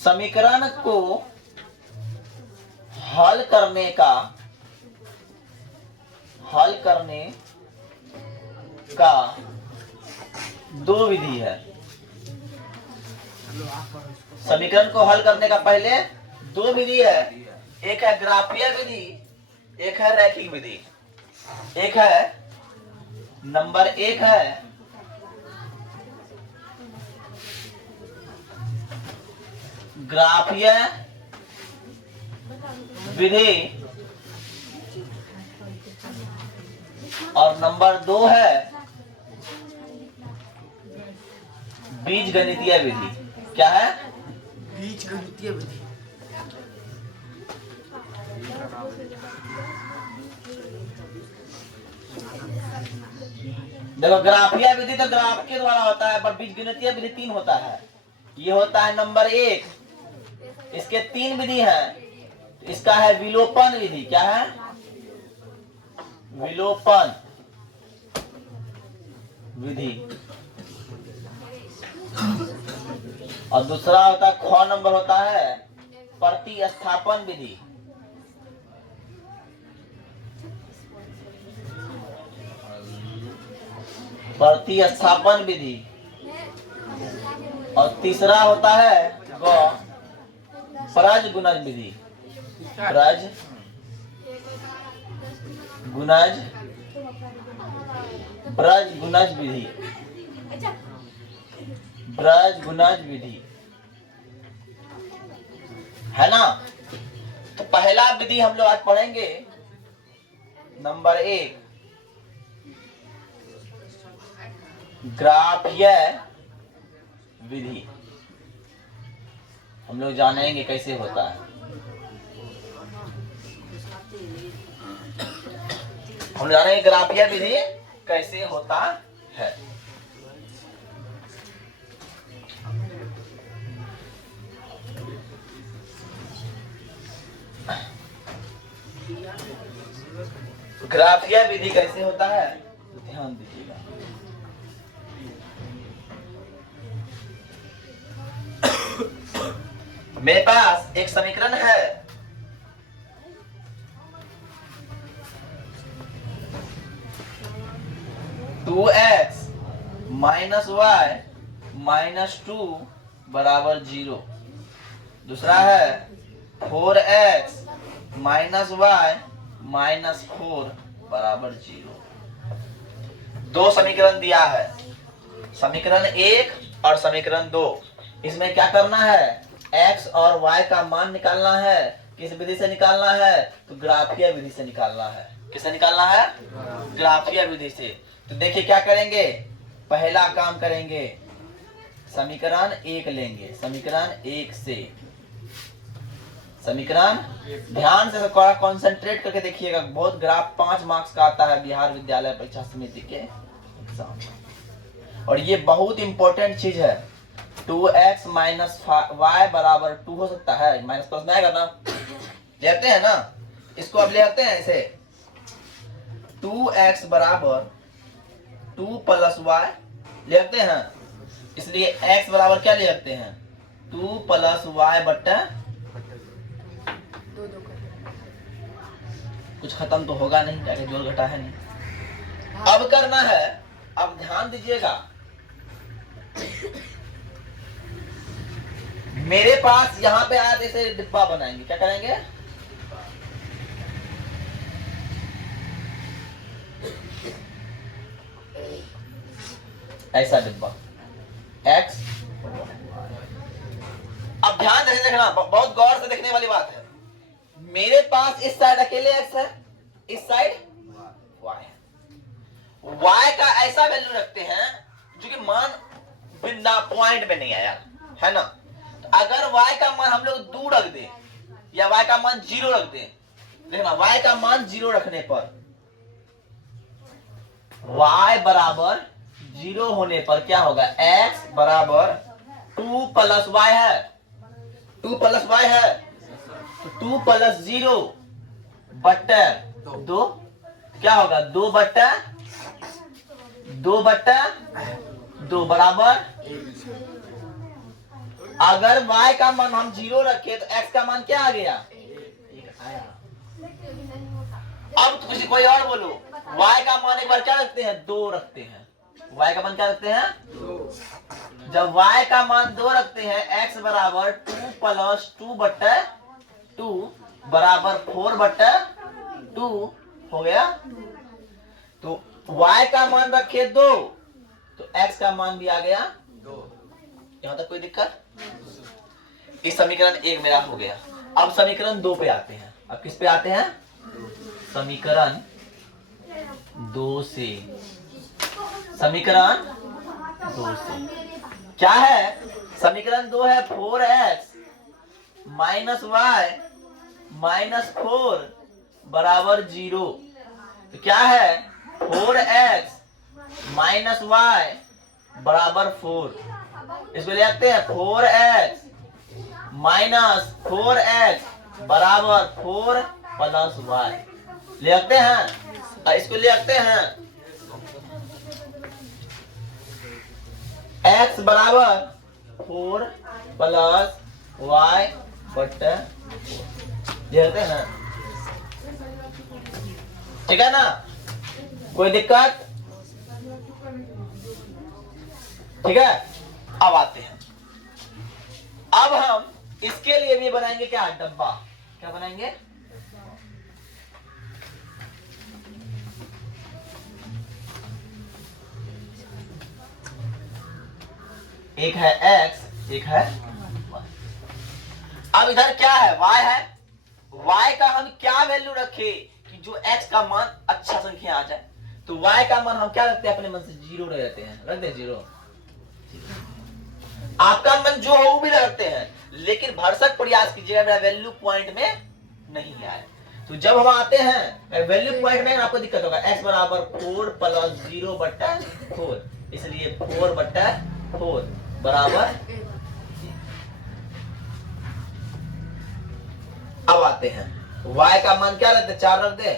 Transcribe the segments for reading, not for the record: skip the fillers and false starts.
समीकरण को हल करने का दो विधि है। समीकरण को हल करने का पहले दो विधि है, एक है ग्राफीय विधि, एक है रैखिक विधि। एक है नंबर एक है ग्राफीय विधि और नंबर दो है बीजगणितीय विधि। क्या है? बीजगणितीय विधि। देखो, ग्राफीय विधि तो ग्राफ के द्वारा होता है, पर बीजगणितीय विधि तीन होता है। ये होता है नंबर एक, इसके तीन विधि है। इसका है विलोपन विधि। क्या है? विलोपन विधि। और दूसरा होता है, ख नंबर होता है प्रतिस्थापन विधि। प्रतिस्थापन विधि। और तीसरा होता है प्रज गुणज विधि। प्रज गुणज ब्रज गुणज विधि। ब्रज गुणज विधि है ना। तो पहला विधि हम लोग आज पढ़ेंगे, नंबर एक ग्राफीय विधि। हम लोग जानेंगे कैसे होता है। हम लोग जानेंगे ग्राफीय विधि कैसे होता है। ग्राफीय विधि कैसे होता है, ध्यान दीजिएगा। मेरे पास एक समीकरण है, two X minus Y minus two बराबर 0। दूसरा है 4x माइनस वाई माइनस 4 बराबर 0। दो समीकरण दिया है, समीकरण एक और समीकरण दो। इसमें क्या करना है, x और y का मान निकालना है। किस विधि से निकालना है? तो ग्राफीय विधि से निकालना है। किससे निकालना है? ग्राफीय विधि से। तो देखिए क्या करेंगे, पहला काम करेंगे, समीकरण एक लेंगे। समीकरण एक से समीकरण ध्यान से कंसंट्रेट करके देखिएगा। बहुत ग्राफ 5 मार्क्स का आता है बिहार विद्यालय परीक्षा समिति के एग्जाम, और ये बहुत इंपॉर्टेंट चीज है। 2x माइनस वाई बराबर 2 हो सकता है, माइनस प्लस में आएगा ना, लेते हैं ना। इसको अब ले आते हैं ऐसे, 2x बराबर 2 प्लस वाई लेते हैं। इसलिए x बराबर क्या ले सकते हैं, 2 प्लस वाई बट्टा, कुछ खत्म तो होगा नहीं, क्या जोड़ घटा है नहीं। अब करना है, अब ध्यान दीजिएगा, मेरे पास यहां पे आया, जैसे डिब्बा बनाएंगे। क्या करेंगे, ऐसा डिब्बा x। अब ध्यान से देखना, बहुत गौर से देखने वाली बात है। मेरे पास इस साइड अकेले x है, इस साइड y है। y का ऐसा वैल्यू रखते हैं जो कि मान बिंदा पॉइंट में नहीं आया है ना। तो अगर y का मान हम लोग 2 रख दें या y का मान 0 रख दें, देखना y का मान 0 रखने पर, y बराबर 0 होने पर क्या होगा, x बराबर 2 प्लस वाई है, 2 प्लस वाई है, तो 2 प्लस 0 बट्टा 2 क्या होगा, 2 बट्टा 2 बराबर अगर y का मान हम 0 रखे तो x का मान क्या आ गया? 1 आया। अब किसी कोई और बोलो, y का मान एक बार क्या रखते हैं? 2 रखते हैं। y का मान क्या रखते हैं? 2। जब y का मान 2 रखते हैं, x बराबर 2 प्लस 2/2 बराबर 4/2 हो गया। तो y का मान रखे 2 तो x का मान भी आ गया 2। यहां तक कोई दिक्कत? इस समीकरण 1 मेरा हो गया। अब समीकरण 2 पे आते हैं। अब किस पे आते हैं? समीकरण 2 से। समीकरण 2 से क्या है? समीकरण 2 है 4x माइनस वाई माइनस 4 बराबर 0। तो क्या है? 4x माइनस वाई बराबर 4। इसको ले आते हैं 4x माइनस 4x बराबर 4 प्लस वाई। ले आते हैं, इसको ले आते हैं x बराबर 4 प्लस वाई बट्टा 4 ले आते हैं। ठीक है ना? कोई दिक्कत? ठीक है। अब आते हैं, अब हम इसके लिए भी बनाएंगे क्या? डब्बा। क्या बनाएंगे? एक है x, एक है y। अब इधर क्या है? y है। y का हम क्या वैल्यू रखे कि जो x का मान अच्छा संख्या आ जाए? तो y का मान हम क्या रखते हैं? अपने मन से 0 रहते हैं। रख दे 0। आपका मन जो हो वो भी रखते हैं, लेकिन भरसक प्रयास कीजिएगा मेरा वैल्यू पॉइंट में नहीं आए। तो जब हम आते हैं वैल्यू पॉइंट में आपको दिक्कत होगा। x बराबर 4 प्लस 0/4, इसलिए 4/4 बराबर। अब आते हैं, y का मान क्या रखते हैं? 4 रख दे।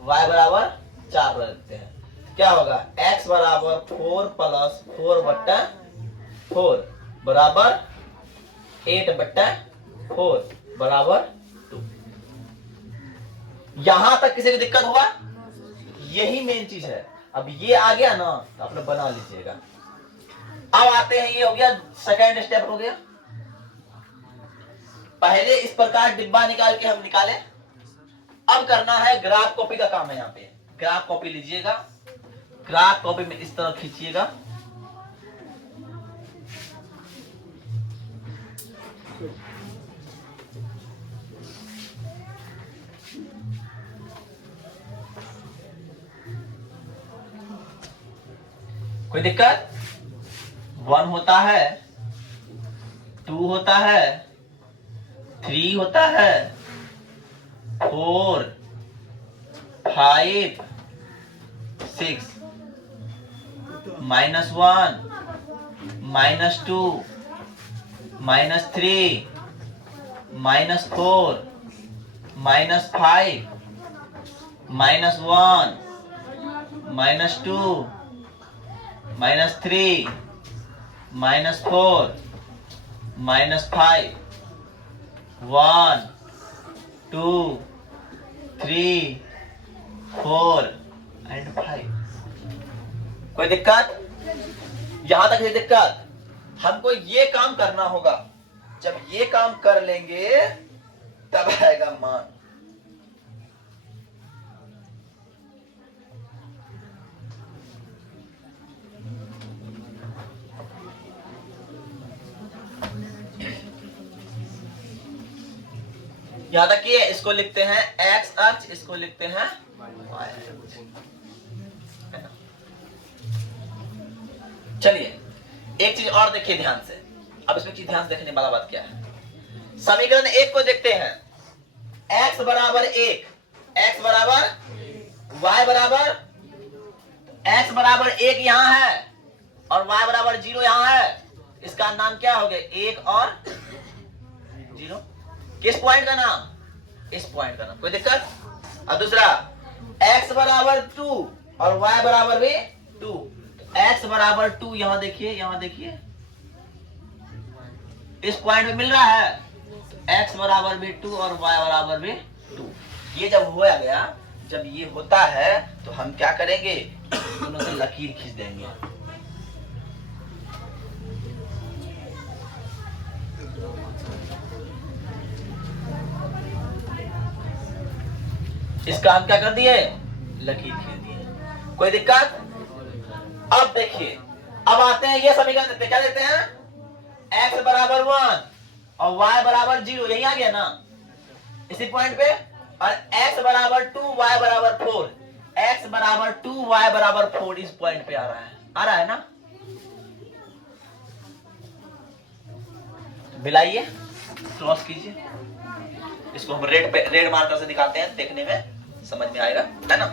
y बराबर 4 रखते हैं। क्या होगा? x बराबर 4 प्लस 4/4 बराबर 8/4 बराबर 2। यहां तक किसी को दिक्कत हुआ? यही मेन चीज है। अब ये आ गया ना तो आप लोग बना लीजिएगा। अब आते हैं, ये हो गया सेकेंड स्टेप हो गया। पहले इस प्रकार डिब्बा निकाल के हम निकाले। अब करना है ग्राफ कॉपी का काम है। यहाँ पे ग्राफ कॉपी लीजिएगा, ग्राफ कॉपी में इस तरह खींचिएगा। कोई दिक्कत? 1 होता है, 2 होता है, 3 होता है, 4 5 6 -1 -2 -3 -4 -5 -1 -2 -3 -4 -5 1 2 3 4 एंड 5। कोई दिक्कत? यहां तक ये दिक्कत? हमको ये काम करना होगा। जब ये काम कर लेंगे तब आएगा मान। यहां तक ये इसको लिखते हैं x अक्ष, इसको लिखते हैं y अक्ष। चलिए एक चीज और देखिए ध्यान से। अब इसमें चीज ध्यान से देखने वाला बात क्या है? समीकरण 1 को देखते हैं। x बराबर 1, x बराबर y बराबर, x बराबर 1 यहां है और y बराबर 0 यहां है। इसका नाम क्या हो गया? 1 और 0। किस पॉइंट का नाम? इस पॉइंट का नाम। कोई दिक्कत? और दूसरा x बराबर 2 और y बराबर भी 2। x बराबर 2 यहां देखिए, यहां देखिए, इस पॉइंट पे मिल रहा है x बराबर भी 2 और y बराबर भी 2। ये जब हो गया, जब ये होता है तो हम क्या करेंगे, दोनों से लकीर खींच देंगे। इसका हम क्या कर दिए, लकीर खींच दिए। कोई दिक्कत? अब देखिए, अब आते हैं ये समीकरण देते, क्या देते हैं, x बराबर 1 और y बराबर 0, यही आ गया ना इसी पॉइंट पे, और x बराबर 2 y बराबर 4, x बराबर 2 y बराबर 4 इस पॉइंट पे आ रहा है ना। मिलाइए, क्रॉस कीजिए, इसको हम रेड मार्कर से दिखाते हैं, देखने में समझ में आएगा, है ना।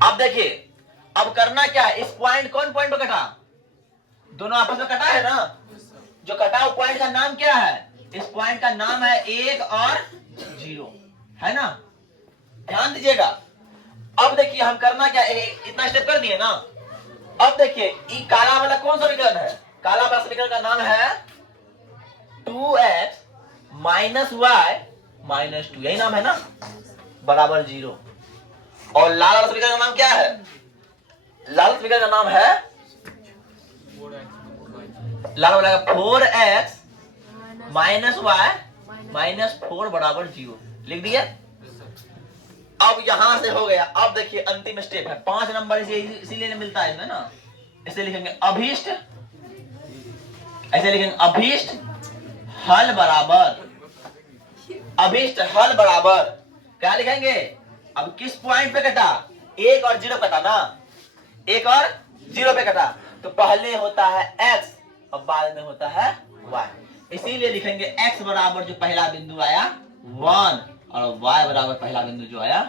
अब देखिए, अब करना क्या है, इस पॉइंट, कौन पॉइंट पे कटा, दोनों आपस में कटा है ना, जो कटा हुआ पॉइंट का नाम क्या है, इस पॉइंट का नाम है 1 और 0, है ना, ध्यान दीजिएगा। अब देखिए हम करना क्या, इतना स्टेप कर दिए ना। अब देखिए ये काला वाला कौन सा समीकरण है, काला वाला समीकरण का नाम है 2x माइनस y माइनस 2, यही नाम है ना, बराबर 0। और लाल वाला समीकरण का नाम क्या है, लाल समीकरण का नाम है, लाल वाला 4x माइनस y माइनस 4 बराबर 0, लिख दिया। अब यहां से हो गया। अब देखिए अंतिम स्टेप है, 5 नंबर इसीलिए मिलता है इसमें ना, इसे लिखेंगे अभीष्ट, ऐसे लिखेंगे अभीष्ट हल बराबर, अभीष्ट हल बराबर क्या लिखेंगे, अब किस पॉइंट पे कटा, 1 और 0 कटा ना, 1 और 0 पे कटा, तो पहले होता है x और बाद में होता है y, इसीलिए लिखेंगे x बराबर जो पहला बिंदु आया 1 और y बराबर पहला बिंदु जो आया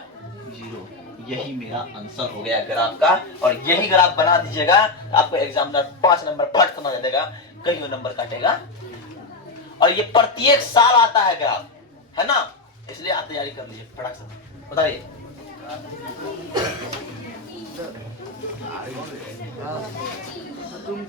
0। यही मेरा आंसर हो गया ग्राफ का, और यही ग्राफ बना दीजिएगा, आपको एग्जामिनर 5 नंबर फट समझ देगा, कहीं नंबर काटेगा। और ये प्रत्येक साल आता है ग्राफ, है ना, इसलिए आप तैयारी कर लीजिए फटाक से। बताइए तुम